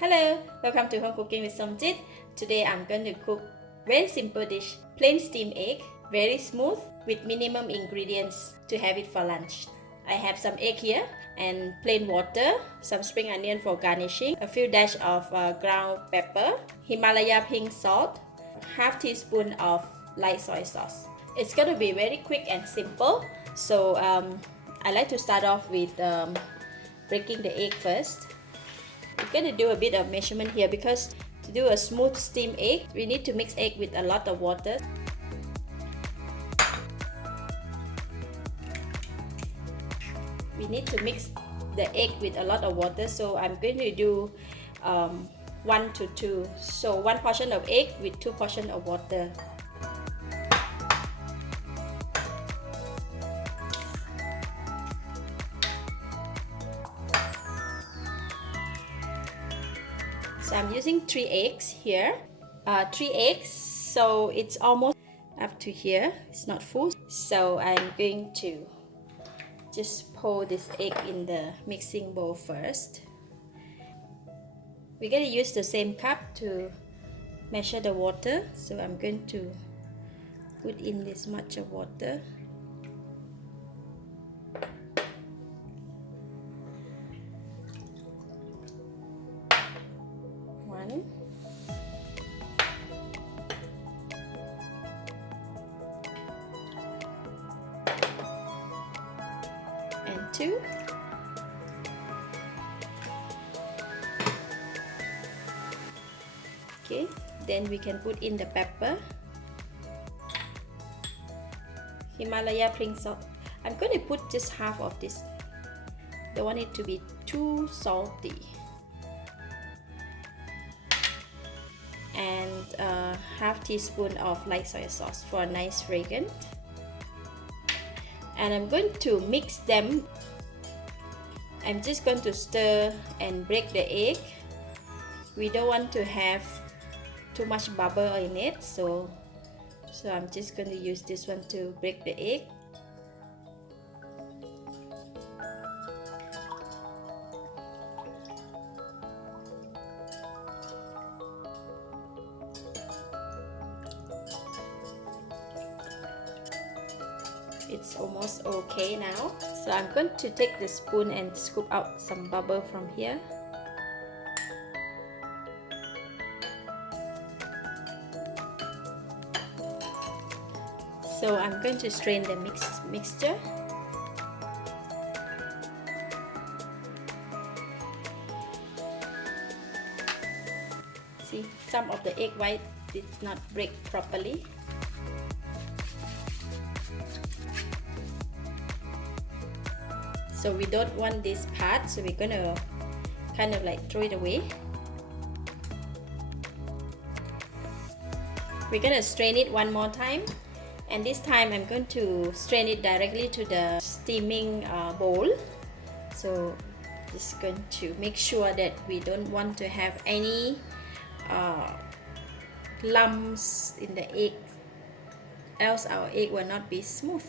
Hello, welcome to Home Cooking with Somjit. Today I'm going to cook very simple dish, plain steamed egg, very smooth with minimum ingredients to have it for lunch. I have some egg here and plain water, some spring onion for garnishing, a few dash of ground pepper, Himalaya pink salt, half teaspoon of light soy sauce. It's going to be very quick and simple, so I like to start off with breaking the egg first. We're going to do a bit of measurement here because to do a smooth steamed egg, we need to mix egg with a lot of water. We need to mix the egg with a lot of water, so I'm going to do 1 to 2. So 1 portion of egg with 2 portions of water. So I'm using 3 eggs here. 3 eggs, so it's almost up to here. It's not full. So I'm going to just pour this egg in the mixing bowl first. We're going to use the same cup to measure the water. So I'm going to put in this much of water. And 2. Okay, then we can put in the pepper, Himalaya pink salt. I'm going to put just half of this. Don't want it to be too salty. And half teaspoon of light soy sauce for a nice fragrance. And I'm going to mix them. I'm just going to stir and break the egg. We don't want to have too much bubble in it, so I'm just going to use this one to break the egg. It's almost okay now. So I'm going to take the spoon and scoop out some bubble from here. So I'm going to strain the mixture. See, some of the egg white did not break properly. So we don't want this part, so we're gonna kind of like throw it away. We're gonna strain it one more time, and this time I'm going to strain it directly to the steaming bowl. So just going to make sure that we don't want to have any lumps in the egg, else our egg will not be smooth.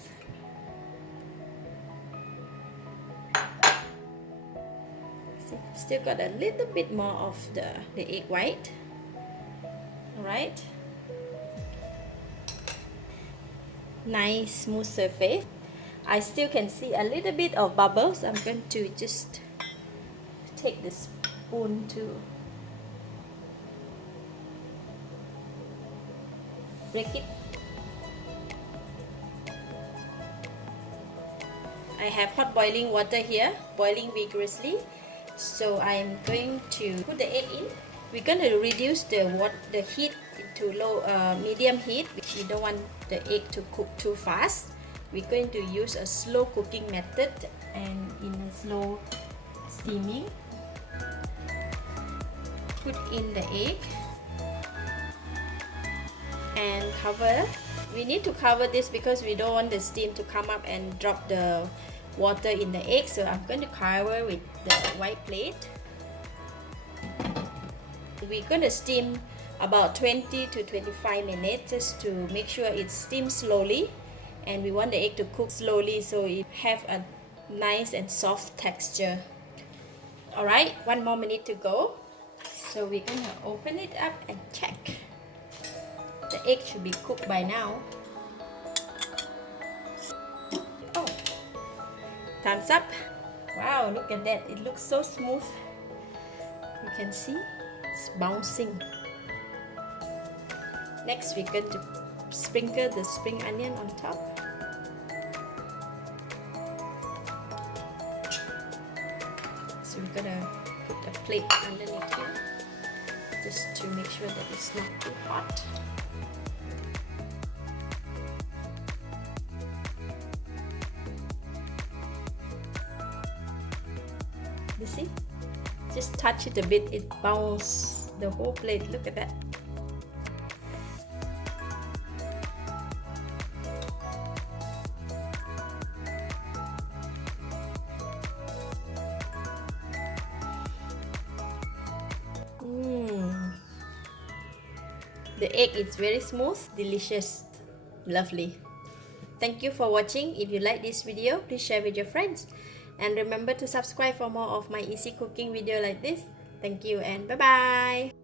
Still got a little bit more of the egg white. Alright, nice smooth surface. I still can see a little bit of bubbles. I'm going to just take the spoon to break it. I have hot boiling water here, boiling vigorously. So I'm going to put the egg in. We're going to reduce the heat to medium heat. We don't want the egg to cook too fast. We're going to use a slow cooking method and in a slow steaming. Put in the egg and cover. We need to cover this because we don't want the steam to come up and drop the water in the egg, so I'm going to cover with the white plate. We're going to steam about 20 to 25 minutes just to make sure it steams slowly, and we want the egg to cook slowly so it have a nice and soft texture. Alright, 1 more minute to go. So we're gonna open it up and check. The egg should be cooked by now. Oh, thumbs up. Wow, look at that. It looks so smooth. You can see it's bouncing. Next, we're going to sprinkle the spring onion on top. So we're gonna put a plate underneath here just to make sure that it's not too hot. You see? Just touch it a bit, it bounces the whole plate. Look at that. The egg is very smooth, delicious, lovely. Thank you for watching. If you like this video, please share with your friends. And remember to subscribe for more of my easy cooking video like this. Thank you and bye-bye.